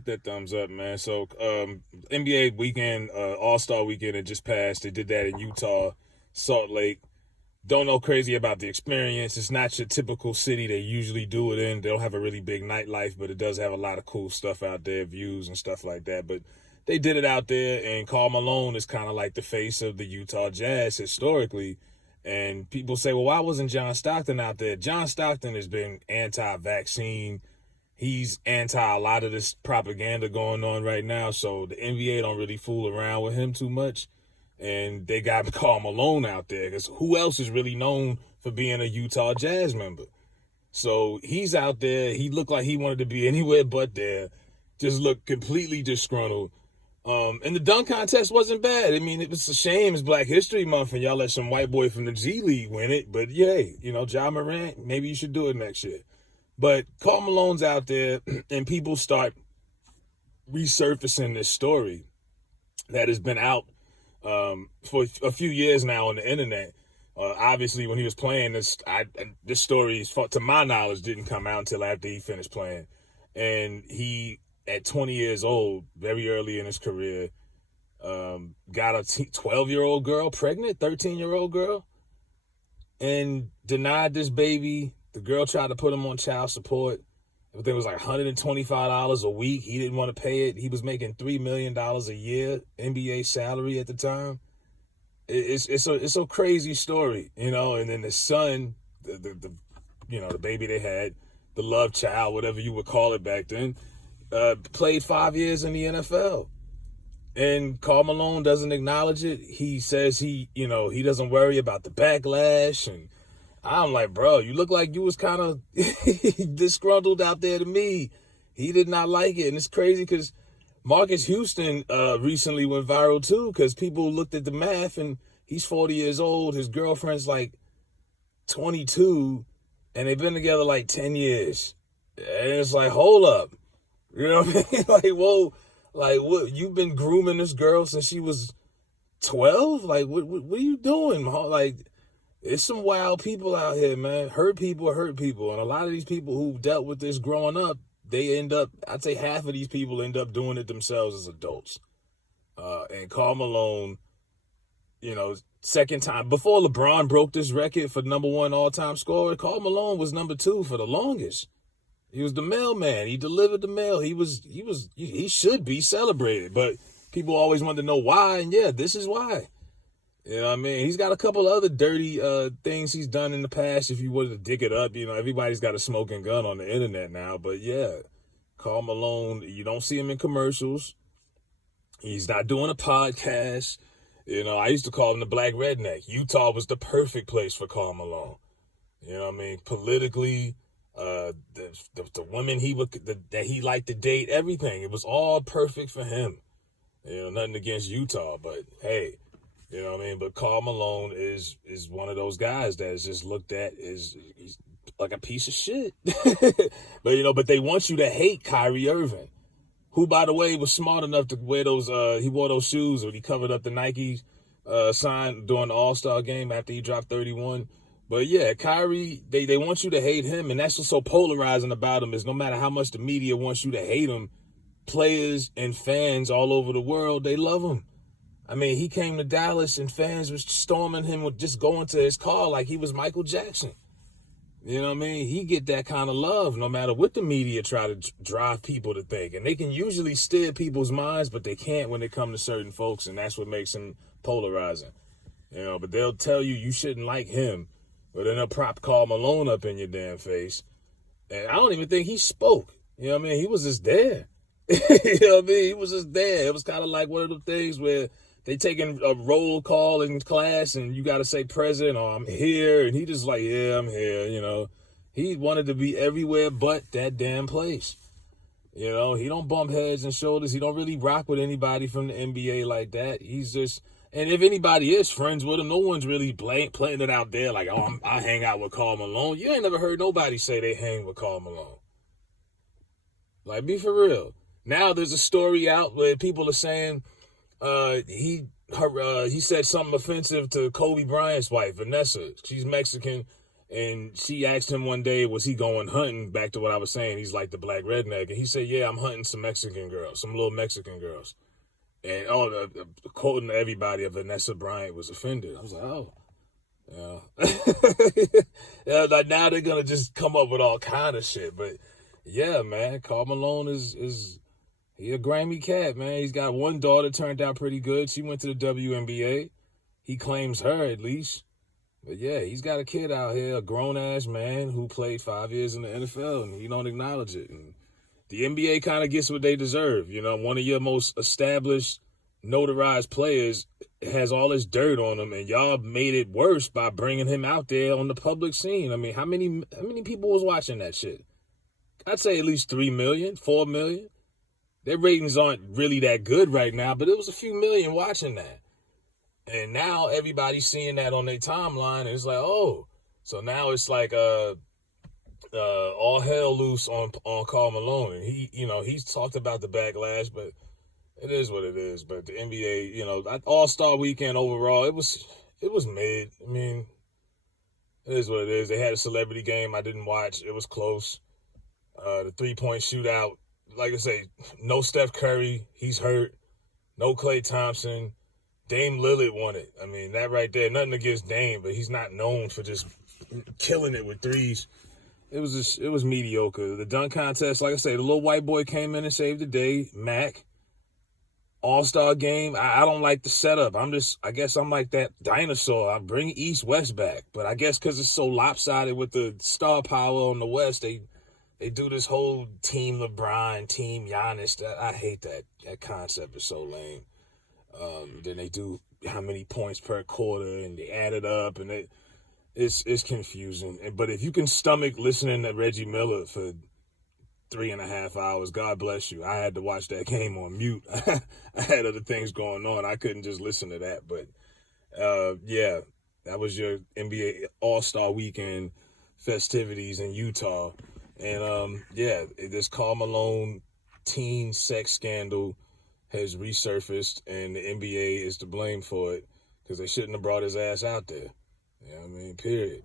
hit that thumbs up, man. So, NBA weekend, All-Star weekend, it just passed. They did that in Utah, Salt Lake. Don't know crazy about the experience. It's not your typical city they usually do it in. They don't have a really big nightlife, but it does have a lot of cool stuff out there, views and stuff like that. But they did it out there, and Karl Malone is kind of like the face of the Utah Jazz historically. And people say, well, why wasn't John Stockton out there? John Stockton has been anti-vaccine. He's anti a lot of this propaganda going on right now, so the NBA don't really fool around with him too much. And they got Karl Malone out there because who else is really known for being a Utah Jazz member? So he's out there. He looked like he wanted to be anywhere but there. Just looked completely disgruntled. And the dunk contest wasn't bad. I mean, it was a shame it's Black History Month and y'all let some white boy from the G League win it. But yay, Ja Morant, maybe you should do it next year. But Karl Malone's out there and people start resurfacing this story that has been out for a few years now on the internet. Obviously, when he was playing this, this story, to my knowledge, didn't come out until after he finished playing. And he, at 20 years old, very early in his career, got a 12-year-old girl pregnant, 13-year-old girl, and denied this baby. The girl tried to put him on child support. I think it was like $125 a week. He didn't want to pay it. He was making $3 million a year, NBA salary at the time. It's a crazy story, And then the son, the baby they had, the love child, whatever you would call it back then, played 5 years in the NFL. And Karl Malone doesn't acknowledge it. He says he doesn't worry about the backlash. And I'm like, bro, you look like you was kind of disgruntled out there to me. He did not like it. And it's crazy because Marcus Houston recently went viral too because people looked at the math and he's 40 years old. His girlfriend's like 22 and they've been together like 10 years. And it's like, hold up. You know what I mean? Like, whoa, like what? You've been grooming this girl since she was 12? Like, what are you doing? Like, there's some wild people out here, man. Hurt people. And a lot of these people who dealt with this growing up, they end up, I'd say half of these people end up doing it themselves as adults. And Karl Malone, second time, before LeBron broke this record for number one all-time scorer, Karl Malone was number two for the longest. He was the mailman. He delivered the mail. He should be celebrated, but people always want to know why, and yeah, this is why. You know what I mean? He's got a couple other dirty things he's done in the past. If you wanted to dig it up, everybody's got a smoking gun on the internet now. But yeah, Karl Malone, you don't see him in commercials. He's not doing a podcast. I used to call him the Black Redneck. Utah was the perfect place for Karl Malone. You know what I mean? Politically, the women that he liked to date, everything. It was all perfect for him. Nothing against Utah, but hey. You know what I mean? But Karl Malone is one of those guys that is just looked at as he's like a piece of shit. But they want you to hate Kyrie Irving, who, by the way, was smart enough to wear those, he wore those shoes when he covered up the Nike sign during the All-Star game after he dropped 31. But yeah, Kyrie, they want you to hate him, and that's what's so polarizing about him is no matter how much the media wants you to hate him, players and fans all over the world, they love him. I mean, he came to Dallas and fans was storming him with just going to his car like he was Michael Jackson. You know what I mean? He get that kind of love no matter what the media try to drive people to think. And they can usually steer people's minds, but they can't when it comes to certain folks, and that's what makes him polarizing. But they'll tell you shouldn't like him, but then they'll prop Karl Malone up in your damn face. And I don't even think he spoke. You know what I mean? He was just there. You know what I mean? He was just there. It was kind of like one of the things where they taking a roll call in class and you got to say present or I'm here. And he just like, yeah, I'm here. He wanted to be everywhere but that damn place. He don't bump heads and shoulders. He don't really rock with anybody from the NBA like that. He's just, and if anybody is friends with him, no one's really planting it out there like, oh, I hang out with Karl Malone. You ain't never heard nobody say they hang with Karl Malone. Like, be for real. Now there's a story out where people are saying, he said something offensive to Kobe Bryant's wife, Vanessa. She's Mexican, And she asked him one day, was he going hunting? Back to what I was saying, he's like the black redneck. And he said, yeah, I'm hunting some Mexican girls, some little Mexican girls. And quoting to everybody, Vanessa Bryant was offended. I was like, oh. Yeah. Yeah, like now they're going to just come up with all kind of shit. But yeah, man, Karl Malone is he a Grammy cat, man. He's got one daughter, turned out pretty good. She went to the WNBA. He claims her at least. But yeah, he's got a kid out here, a grown-ass man who played 5 years in the NFL, and he don't acknowledge it. And the NBA kind of gets what they deserve. You know, one of your most established, notarized players has all this dirt on him, and y'all made it worse by bringing him out there on the public scene. I mean, how many people was watching that shit? I'd say at least 3 million, 4 million. Their ratings aren't really that good right now, but it was a few million watching that. And now everybody's seeing that on their timeline, and it's like, oh. So now it's like all hell loose on Karl Malone. And he's talked about the backlash, but it is what it is. But the NBA, All-Star weekend overall, it was mid. I mean, it is what it is. They had a celebrity game I didn't watch. It was close. The three-point shootout, like I say, no Steph Curry. He's hurt. No Klay Thompson. Dame Lillard won it. I mean, that right there, nothing against Dame, but he's not known for just killing it with threes. It was mediocre. The dunk contest, like I say, the little white boy came in and saved the day. Mac. All-Star game, I don't like the setup. I guess I'm like that dinosaur. I bring East-West back. But I guess because it's so lopsided with the star power on the West, they do this whole Team LeBron, Team Giannis. I hate that. That concept is so lame. Then they do how many points per quarter, and they add it up, and it's confusing. But if you can stomach listening to Reggie Miller for 3.5 hours, God bless you. I had to watch that game on mute. I had other things going on. I couldn't just listen to that. But yeah, that was your NBA All-Star Weekend festivities in Utah. And yeah, this Karl Malone teen sex scandal has resurfaced, and the NBA is to blame for it because they shouldn't have brought his ass out there. You know what I mean? Period.